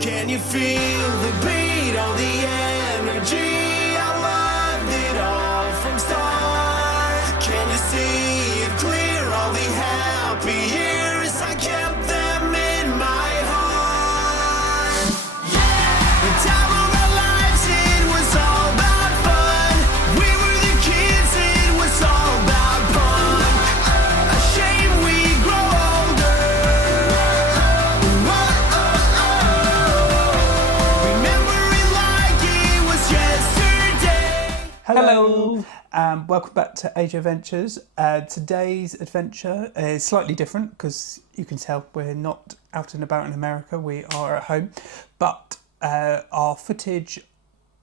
Can you feel the beat, all the energy? I loved it all from start. Can you see it clear, all the happy years? I kept them in my heart. Yeah, the time of our lives, it was all about fun. We were the kids, it was all about fun. A shame we grow older. Remember it like it was yesterday. Hello. Welcome back to Age Adventures. Today's adventure is slightly different because you can tell we're not out and about in America, we are at home. But our footage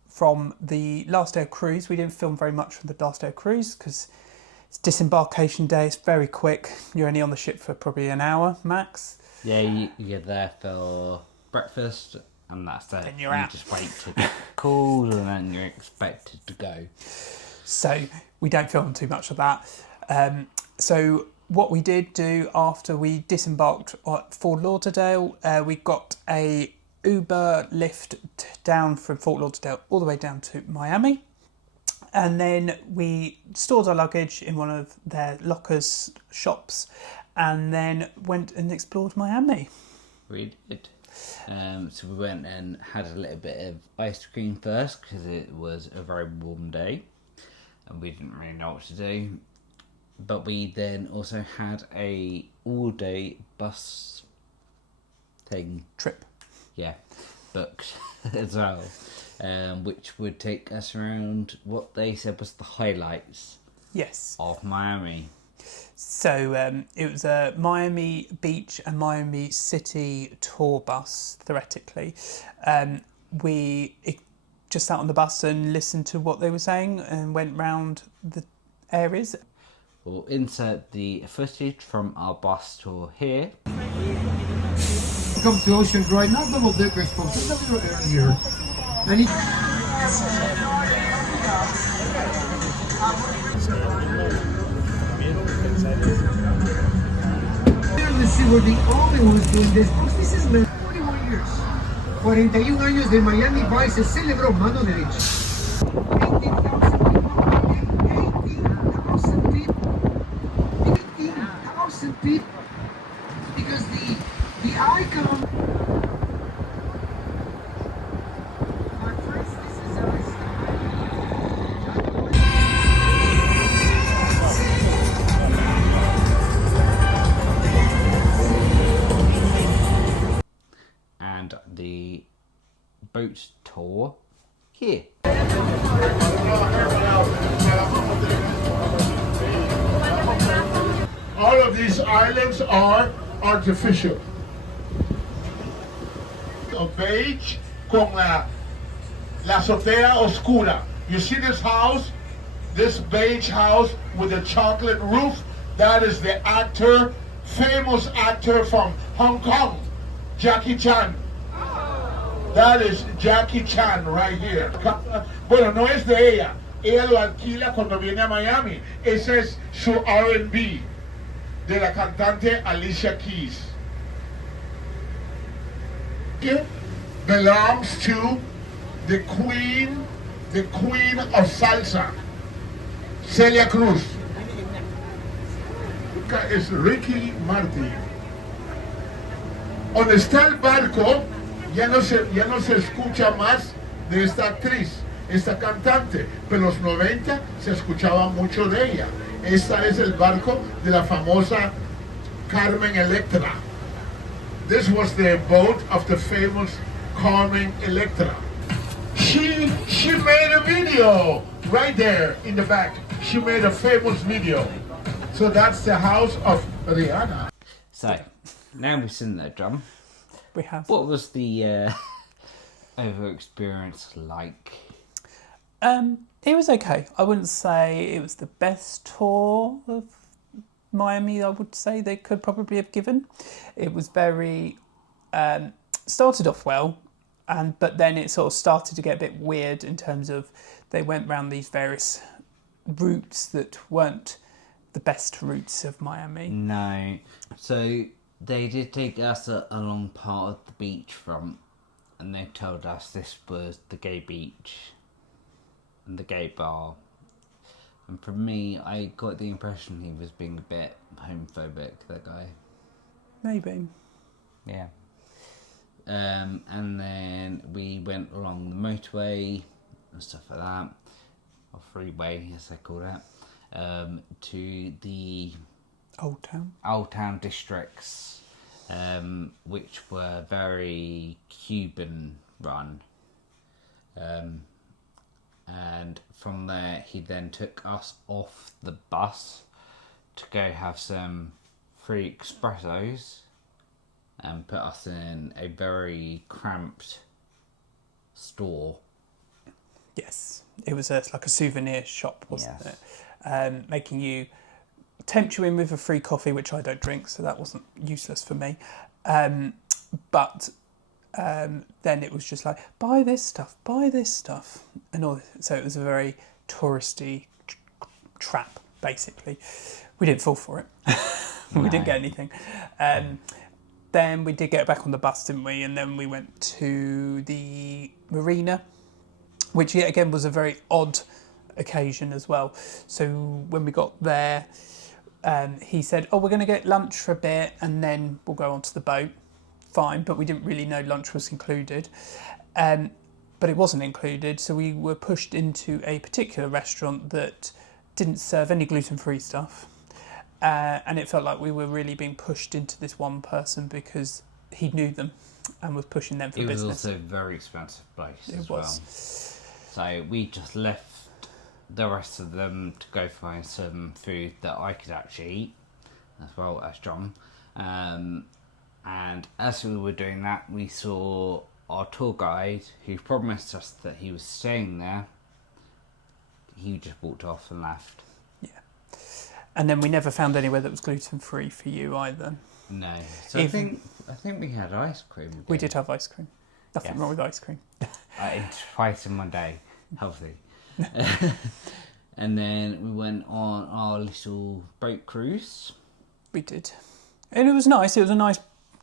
from the last day of cruise, we didn't film very much from the last day of cruise because it's disembarkation day, it's very quick. You're only on the ship for probably an hour max. Yeah, you're there for breakfast and that's it. Then you're out. Just wait to get cool and then you're expected to go. So we don't film too much of that. So what we did do after we disembarked at Fort Lauderdale, we got a Uber lift down from Fort Lauderdale all the way down to Miami. And then we stored our luggage in one of their lockers shops and then went and explored Miami. We did. So we went and had a little bit of ice cream first because it was a very warm day and we didn't really know what to do. But we then also had a all-day bus thing. Trip. Yeah, booked as well, which would take us around what they said was the highlights Yes. of Miami. So it was a Miami Beach and Miami City tour bus, theoretically. We just sat on the bus and listened to what they were saying and went round the areas. We'll insert the footage from our bus tour here. Welcome to Ocean Drive, not double deckers folks, a little earlier. And we're the only ones doing this. Folks, this is 41 years. 41 años de Miami Vice se celebró mano derecha. 18,000 people. Because the icon. And the boat tour here. All of these islands are artificial. A beige con la azotea oscura. You see this house? This beige house with a chocolate roof? That is the actor, famous actor from Hong Kong, Jackie Chan. That is Jackie Chan right here. Bueno, no es de ella. Ella lo alquila cuando viene a Miami. Ese es su R&B de la cantante Alicia Keys. It belongs to the queen of salsa, Celia Cruz. Es Ricky Martin. Donde está el barco, ya no se escucha más de esta actriz, esta cantante, pero en los 90 se escuchaba mucho de ella. Esta es el barco de la famosa Carmen Electra. This was the boat of the famous Carmen Electra. She made a video right there in the back. She made a famous video. So that's the house of Rihanna. So, now we've seen that drum. We have. What was the over experience like? It was okay. I wouldn't say it was the best tour of Miami, I would say they could probably have given. It was very... started off well, but then it sort of started to get a bit weird in terms of they went around these various routes that weren't the best routes of Miami. No. So they did take us along part of the beachfront and they told us this was the gay beach and the gay bar. And from me, I got the impression he was being a bit homophobic, that guy. Maybe. Yeah. And then we went along the motorway and stuff like that, or freeway as they call it, to the Old Town. Old Town districts, which were very Cuban run. And from there he then took us off the bus to go have some free espressos and put us in a very cramped store. Yes, it was like a souvenir shop, wasn't Yes. it? Making you tempt you in with a free coffee, which I don't drink, so that wasn't useless for me. But then it was just like, buy this stuff, and all. So it was a very touristy trap, basically. We didn't fall for it. We didn't get anything. Then we did get back on the bus, didn't we? And then we went to the marina, which yet again was a very odd occasion as well. So when we got there, he said, we're going to get lunch for a bit and then we'll go onto the boat. Fine, but we didn't really know lunch was included. But it wasn't included, so we were pushed into a particular restaurant that didn't serve any gluten-free stuff. And it felt like we were really being pushed into this one person because he knew them and was pushing them for business. It was also a very expensive place as well. So we just left the rest of them to go find some food that I could actually eat, as well as John. And as we were doing that, we saw our tour guide, who promised us that he was staying there. He just walked off and left. Yeah. And then we never found anywhere that was gluten-free for you either. No. So I think we had ice cream. We did have ice cream. Nothing wrong with ice cream. Twice in one day. Healthy. And then we went on our little boat cruise. We did. And it was nice. It was a nice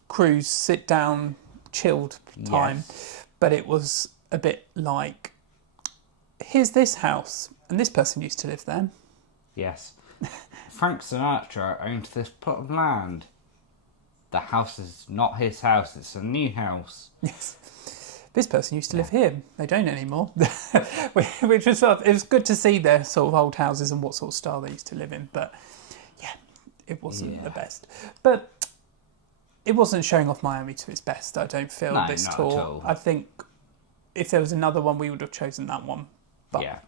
cruise, sit down, chilled time. Yes. But it was a bit like, here's this house, and this person used to live there. Yes. Frank Sinatra owned this plot of land. The house is not his house, it's a new house. Yes. This person used to live here. They don't anymore. Which was it was good to see their sort of old houses and what sort of style they used to live in. But yeah, it wasn't the best. But it wasn't showing off Miami to its best, I don't feel, No, this not tour. at all. I think if there was another one, we would have chosen that one. But Yeah.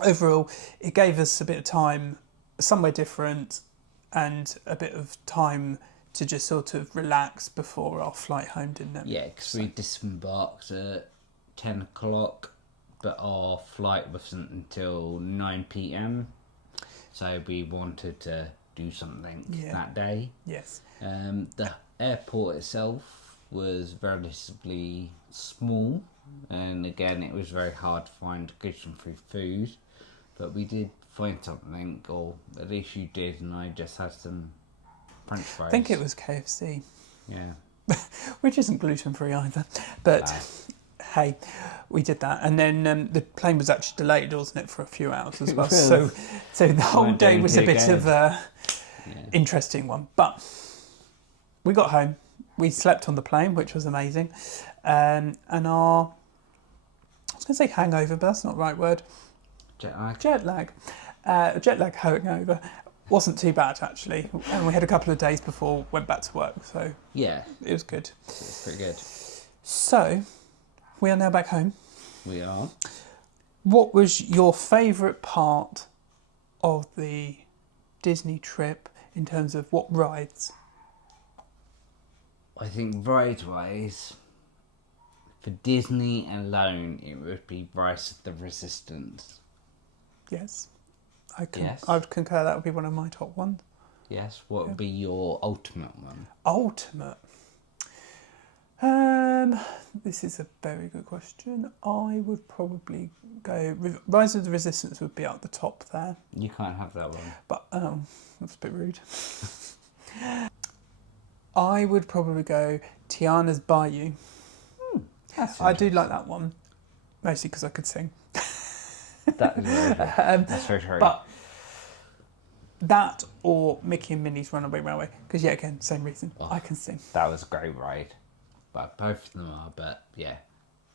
overall, it gave us a bit of time, somewhere different, and a bit of time to just sort of relax before our flight home, didn't it? Yeah, because we disembarked at 10 o'clock, but our flight wasn't until 9 p.m. So we wanted to do something that day. Yes. The airport itself was relatively small, and again, it was very hard to find gluten-free food, but we did find something, or at least you did, and I just had some French fries. I think it was KFC, Yeah. which isn't gluten-free either. But hey, we did that. And then the plane was actually delayed, wasn't it, for a few hours as well. So the whole day was a bit of a interesting one. But we got home. We slept on the plane, which was amazing. And our, I was going to say hangover, but that's not the right word. Jet lag. Jet lag hangover wasn't too bad, actually. And we had a couple of days before went back to work, so Yeah, it was good. it's pretty good. So, we are now back home. We are. What was your favourite part of the Disney trip in terms of what rides? I think ride-wise, for Disney alone, it would be Rise of the Resistance. Yes. I Yes. would concur that would be one of my top ones. Yes, what would be your ultimate one? Ultimate. This is a very good question. I would probably go... Rise of the Resistance would be at the top there. You can't have that one. But, that's a bit rude. I would probably go Tiana's Bayou. I do like that one, mostly because I could sing. That is very good. That's very true. But that or Mickey and Minnie's Runaway Railway, because again, same reason. I can sing. That was a great ride. But both of them are, but yeah,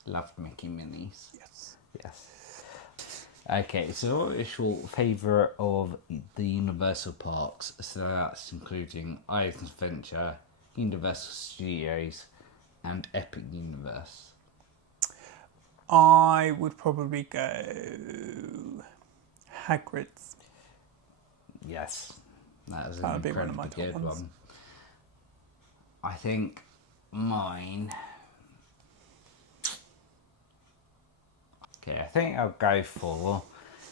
loved Mickey and Minnie's. Yes. Yes. Okay, so what is your favourite of the Universal parks? So that's including Islands Adventure, Universal Studios, and Epic Universe. I would probably go Hagrid's. Yes, that was That an would be one of incredibly my top good ones. one. I think mine. Okay, I think I'll go for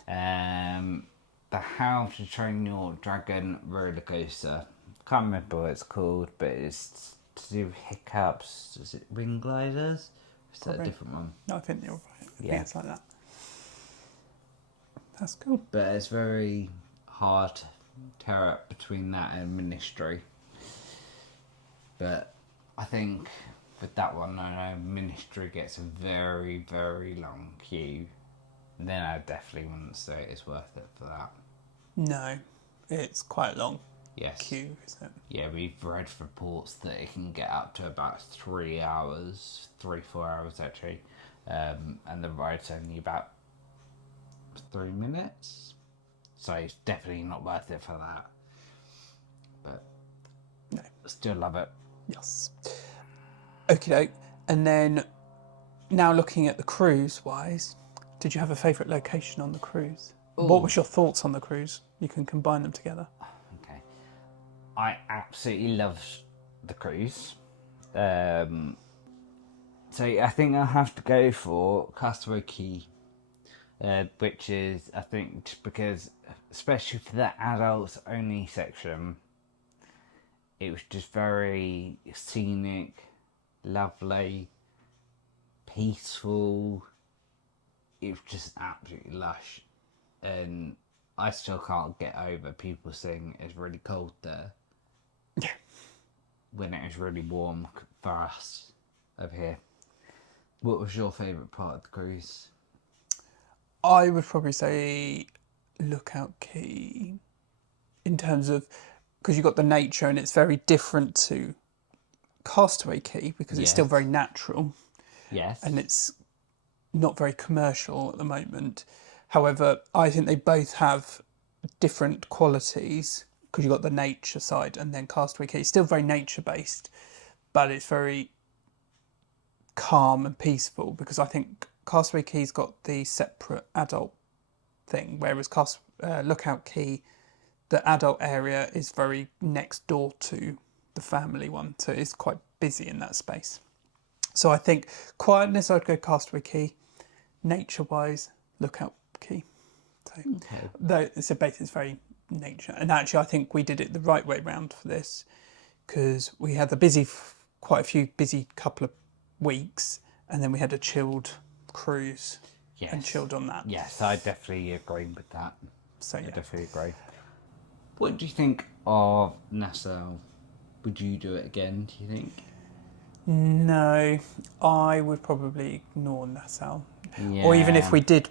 the How to Train Your Dragon roller coaster. Can't remember what it's called, but it's to do with hiccups. Is it ring gliders? Is that a Probably. different one? No, I think you're right. I Yeah. think it's like that. That's cool. But it's very hard to tear up between that and Ministry. But I think with that one, I know Ministry gets a very, very long queue. Then I definitely wouldn't say it's worth it for that. No, it's quite a long Yes. queue, isn't it? Yeah, we've read reports that it can get up to about 3 hours, 4 hours actually. And the ride's only about 3 minutes. So it's definitely not worth it for that. But No. still love it. Yes. Okie doke. And then now looking at the cruise wise, did you have a favourite location on the cruise? What was your thoughts on the cruise? You can combine them together. Okay. I absolutely loved the cruise. So I think I'll have to go for Castaway Cay, which is, I think, just because, especially for the adults only section, it was just very scenic, lovely, peaceful. It was just absolutely lush. And I still can't get over people saying it's really cold there. Yeah. When it was really warm for us over here. What was your favourite part of the cruise? I would probably say Lookout Cay, in terms of, because you've got the nature and it's very different to Castaway Cay because it's still Yes. very natural Yes. and it's not very commercial at the moment. However, I think they both have different qualities because you've got the nature side and then Castaway Cay is still very nature based, but it's very calm and peaceful because I think Castaway Cay's got the separate adult thing, whereas Lookout Cay, the adult area is very next door to the family one, so it's quite busy in that space. So I think quietness, I'd go Castaway Cay. Nature-wise, Lookout Cay. So, though it's a base, it's very nature, and actually I think we did it the right way round for this because we had the quite a few busy couple of weeks, and then we had a chilled cruise and chilled on that. Yes, I definitely agree with that. So I yeah, definitely agree. What do you think of Nassau? Would you do it again, do you think? no, I would probably ignore Nassau, Yeah. or even if we did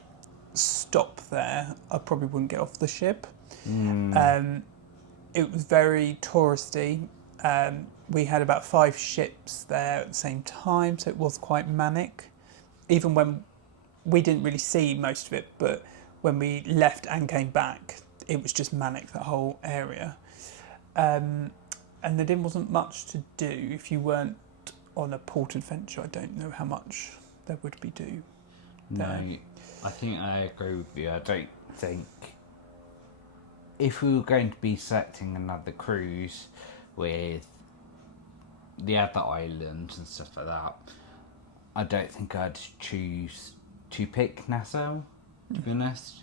stop there, I probably wouldn't get off the ship. It was very touristy. We had about 5 ships there at the same time, so it was quite manic. Even when we didn't really see most of it, but when we left and came back, it was just manic, that whole area. And there wasn't much to do. If you weren't on a port adventure, I don't know how much there would be do. No, I think I agree with you. I don't think if we were going to be selecting another cruise with the other islands and stuff like that, I don't think I'd choose to pick Nassau, to be honest.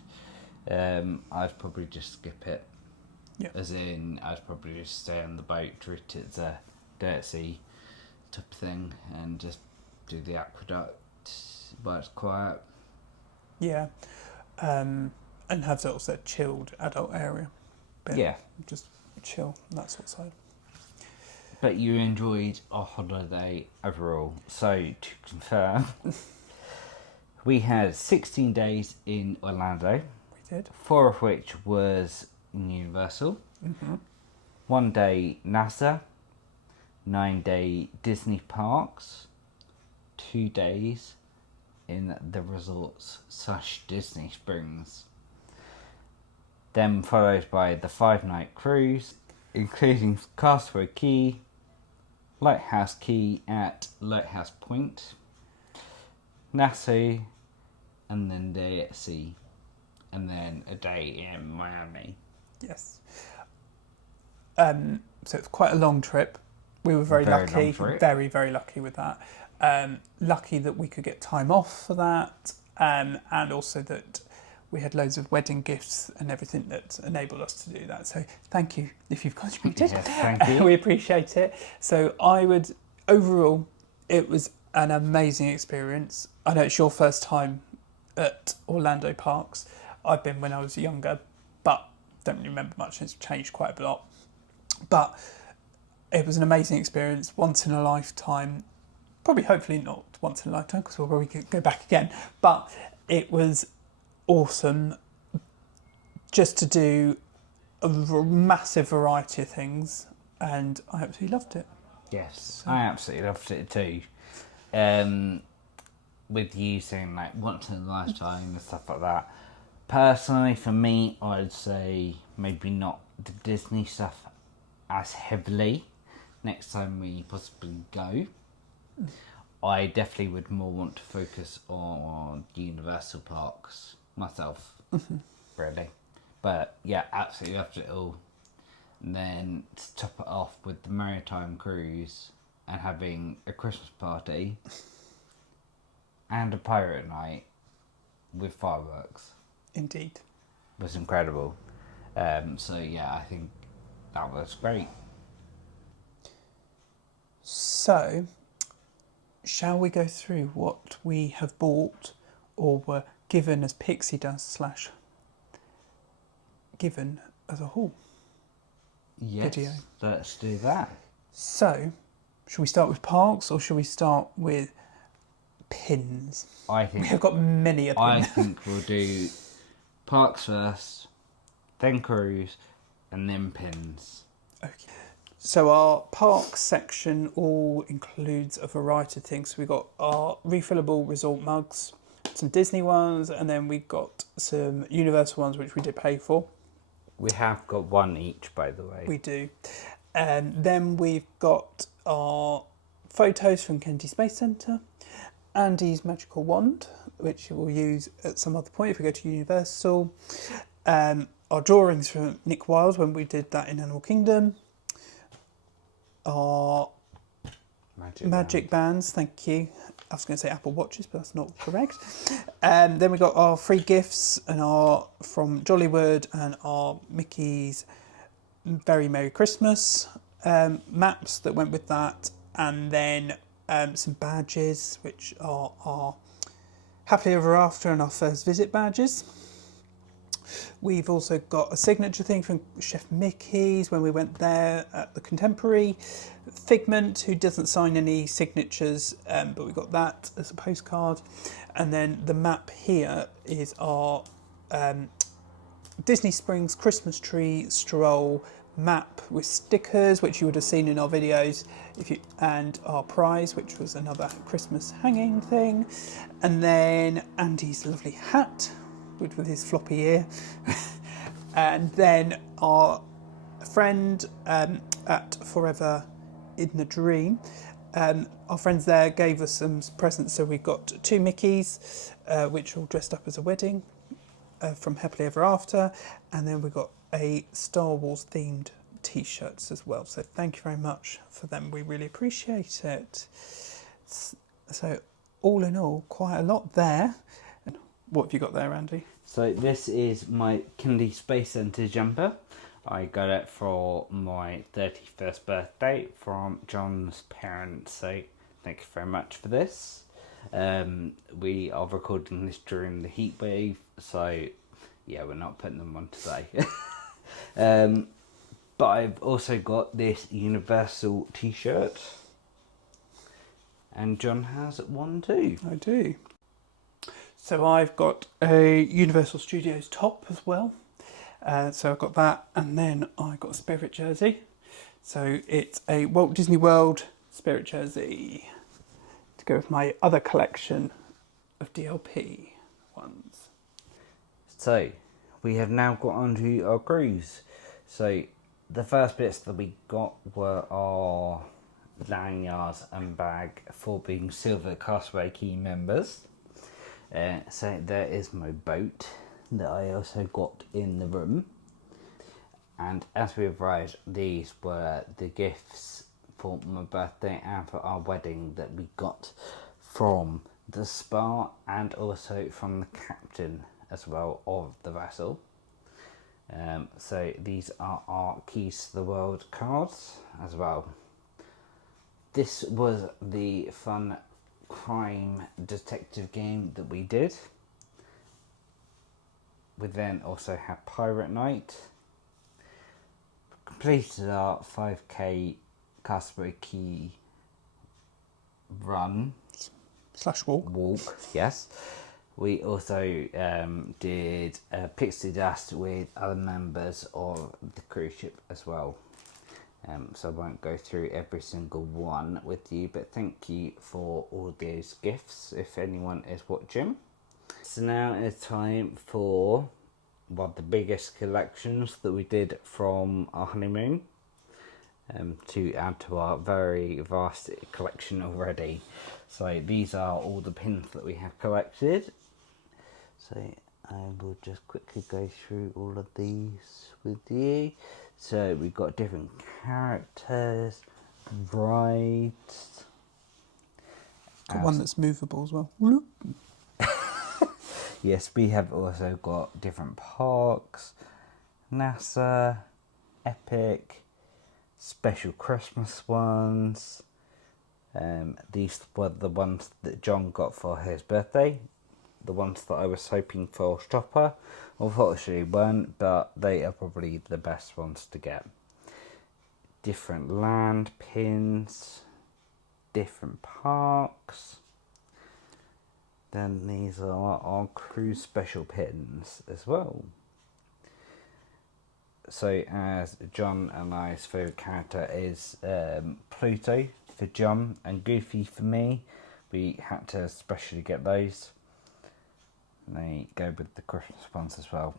I'd probably just skip it. Yeah. As in, I'd probably just stay on the boat, treat it as a dirt sea type of thing, and just do the aqueduct where it's quiet. Yeah, and have sort of that chilled adult area. Bit, Yeah. just chill, that sort of side. But you enjoyed our holiday overall. So to confirm, we had 16 days in Orlando, We did. 4 of which was in Universal, 1 day NASA, 9-day Disney parks, 2 days in the resorts / Disney Springs. Then followed by the 5-night cruise, including Castaway Cay, Lighthouse Cay at Lighthouse Point, Nassau, and then day at sea, and then a day in Miami. Yes. So it's quite a long trip. We were very Very lucky, long trip. very, very lucky with that. Lucky that we could get time off for that, and also that we had loads of wedding gifts and everything that enabled us to do that. So thank you if you've contributed. Yes, thank you. We appreciate it. So overall, it was an amazing experience. I know it's your first time at Orlando parks. I've been when I was younger, but don't really remember much. It's changed quite a lot. But it was an amazing experience, once in a lifetime. Probably, hopefully not once in a lifetime, because we'll probably go back again. But it was awesome just to do a massive variety of things, and I absolutely loved it. Yes, I absolutely loved it too. With you saying like once in a lifetime and stuff like that. Personally, for me, I'd say maybe not the Disney stuff as heavily next time we possibly go. I definitely would more want to focus on Universal parks myself, really. But yeah, absolutely loved it all. And then to top it off with the Merrytime Cruise and having a Christmas party and a pirate night with fireworks Indeed. was incredible. So yeah, I think that was great. So, shall we go through what we have bought or were given as Pixie does / given as a haul? Yes, Video. let's do that. So, shall we start with parks or shall we start with pins? I We think have got many a pin. I think we'll do parks first, then cruise, and then pins. Okay. So our park section all includes a variety of things. So we've got our refillable resort mugs, some Disney ones, and then we've got some Universal ones, which we did pay for. We have got one each, by the way. We do. And then we've got our photos from Kennedy Space Centre, Andy's magical wand, which we'll use at some other point if we go to Universal. Our drawings from Nick Wilde when we did that in Animal Kingdom. Our magic bands, thank you. I was going to say Apple Watches, but that's not correct. Then we got our free gifts and our from Jollywood and our Mickey's Very Merry Christmas maps that went with that, and then some badges, which are our Happily Ever After and our First Visit badges. We've also got a signature thing from Chef Mickey's when we went there at the Contemporary. Figment, who doesn't sign any signatures, but we got that as a postcard. And then the map here is our Disney Springs Christmas tree stroll map with stickers, which you would have seen in our videos, and our prize, which was another Christmas hanging thing. And then Andy's lovely hat with his floppy ear. And then our friend at Forever in the Dream, our friends there gave us some presents. So we got 2 Mickeys, which all dressed up as a wedding from Happily Ever After. And then we got a Star Wars themed t-shirts as well. So thank you very much for them. We really appreciate it. So all in all, quite a lot there. What have you got there, Andy? So this is my Kennedy Space Centre jumper. I got it for my 31st birthday from John's parents, so thank you very much for this. We are recording this during the heat wave, so yeah, we're not putting them on today. But I've also got this Universal t-shirt. And John has one too. I do. So I've got a Universal Studios top as well. So I've got that, and then I got a Spirit jersey. So it's a Walt Disney World Spirit jersey to go with my other collection of DLP ones. So we have now got onto our cruise. So the first bits that we got were our lanyards and bag for being Silver Castaway Key members. So there is my boat that I also got in the room. And as we arrived, these were the gifts for my birthday and for our wedding that we got from the spa and also from the captain as well of the vessel. So these are our Keys to the World cards as well. This was the fun crime detective game that we did. We then also had Pirate Night. Completed our 5k Castaway Key run. / walk. Yes. We also did Pixie Dust with other members of the cruise ship as well. So I won't go through every single one with you, but thank you for all those gifts if anyone is watching. So now it's time for one of the biggest collections that we did from our honeymoon, to add to our very vast collection already. So these are all the pins that we have collected. So I will just quickly go through all of these with you. So we've got different characters, rides. Got one that's movable as well. Whoop. Yes, we have also got different parks, NASA, Epic, special Christmas ones. These were the ones that John got for his birthday. The ones that I was hoping for Stopper unfortunately weren't, but they are probably the best ones to get. Different land pins, different parks. Then these are our cruise special pins as well. So as John and I's favourite character is Pluto for John and Goofy for me, we had to specially get those. They go with the Christmas ones as well.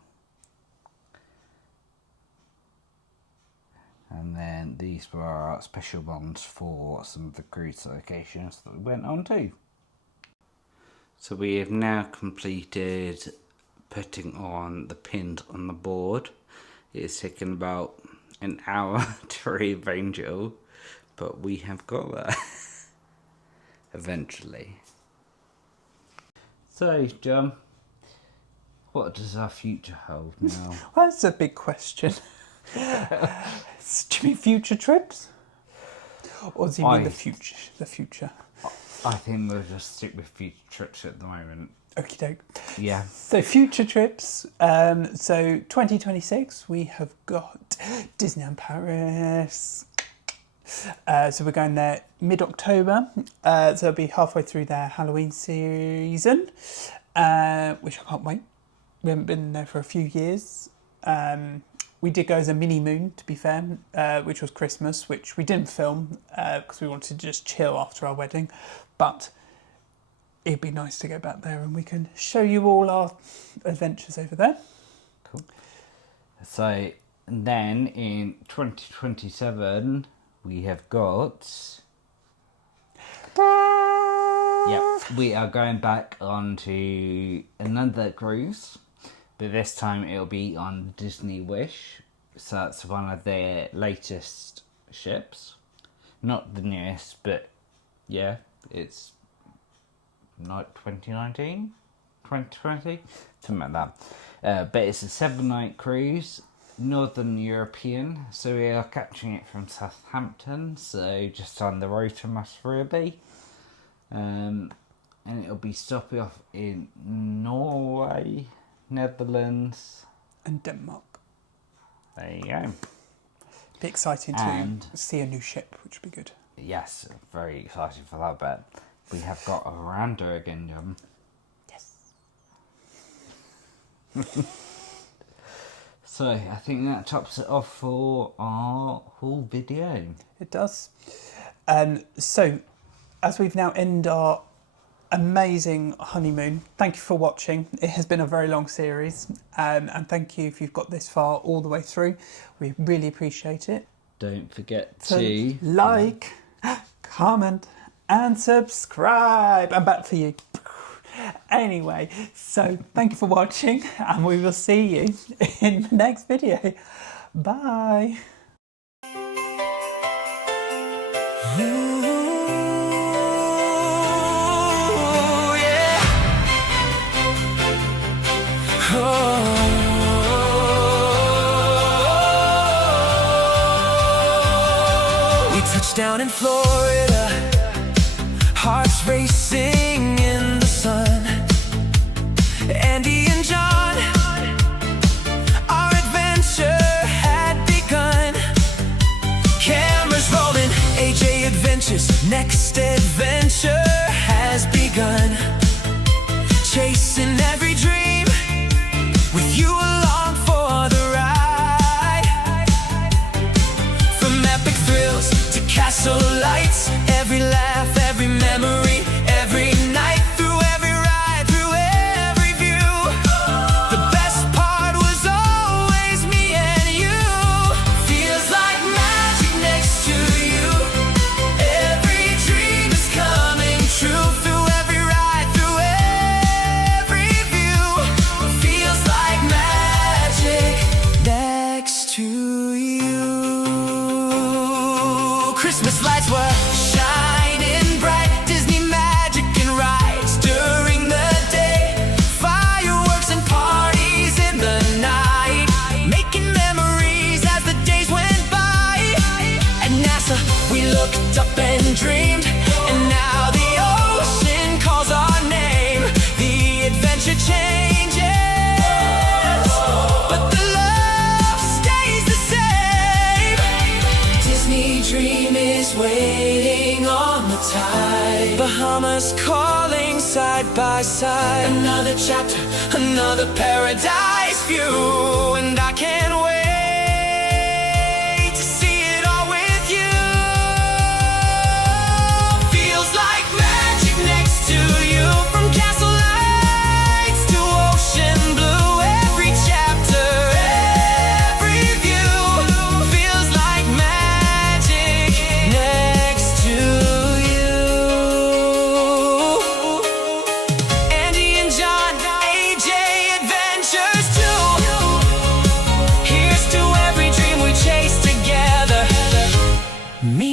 And then these were our special ones for some of the cruise locations that we went on to. So we have now completed putting on the pins on the board. It's taken about an hour to rearrange it all, but we have got there eventually. So John, what does our future hold now? Well, that's a big question. Do you mean future trips? Or do you mean the future? The future. I think we'll just stick with future trips at the moment. Okie doke. Yeah. So future trips. So 2026 we have got Disneyland Paris. So we're going there mid-October. So it'll be halfway through their Halloween season, which I can't wait. We haven't been there for a few years. We did go as a mini moon, to be fair, which was Christmas, which we didn't film because we wanted to just chill after our wedding. But it'd be nice to go back there and we can show you all our adventures over there. Cool. So then in 2027 we have got... Yep, we are going back onto another cruise, but this time it'll be on Disney Wish. So that's one of their latest ships. Not the newest, but yeah, it's not 2019, 2020, something like that. But it's a 7-night cruise, Northern European. So we are catching it from Southampton, so just on the road from us really. And it'll be stopping off in Norway, Netherlands And Denmark. There you go. Be exciting And- to see a new ship, which would be good. Yes, very excited for that, but we have got a veranda again, John. Yes. So I think that tops it off for our whole video. It does. So, as we've now ended our amazing honeymoon, thank you for watching. It has been a very long series, and thank you if you've got this far all the way through. We really appreciate it. Don't forget So to like, comment, and subscribe. I'm back for you. Anyway, so thank you for watching, and we will see you in the next video. Bye. We touched down in Florida, hearts racing in the sun. Andy and John, our adventure had begun. Cameras rolling, AJ Adventures, next adventure has begun. Chasing every dream, with you along for the ride. From epic thrills to castle lights, every laugh, every memory, every night, through every ride, through every view. The best part was always me and you. Feels like magic next to you. Every dream is coming true. Through every ride, through every view. Feels like magic next to you. Christmas lights were shining bright, Disney magic and rides during the day, fireworks and parties in the night, making memories as the days went by. At NASA we looked up and dreamed, and now the ocean calls our name. The adventure changes, but the love stays the same. Disney dream is waiting on the tide. Bahamas calling side by side. Another chapter, another paradise view, and I can't wait to see it all with you. Feels like magic next to you. From castle lights to ocean blue, every chapter, every view feels like magic next to you. Andy and John, AJ Adventures too. Here's to every dream we chase together. Me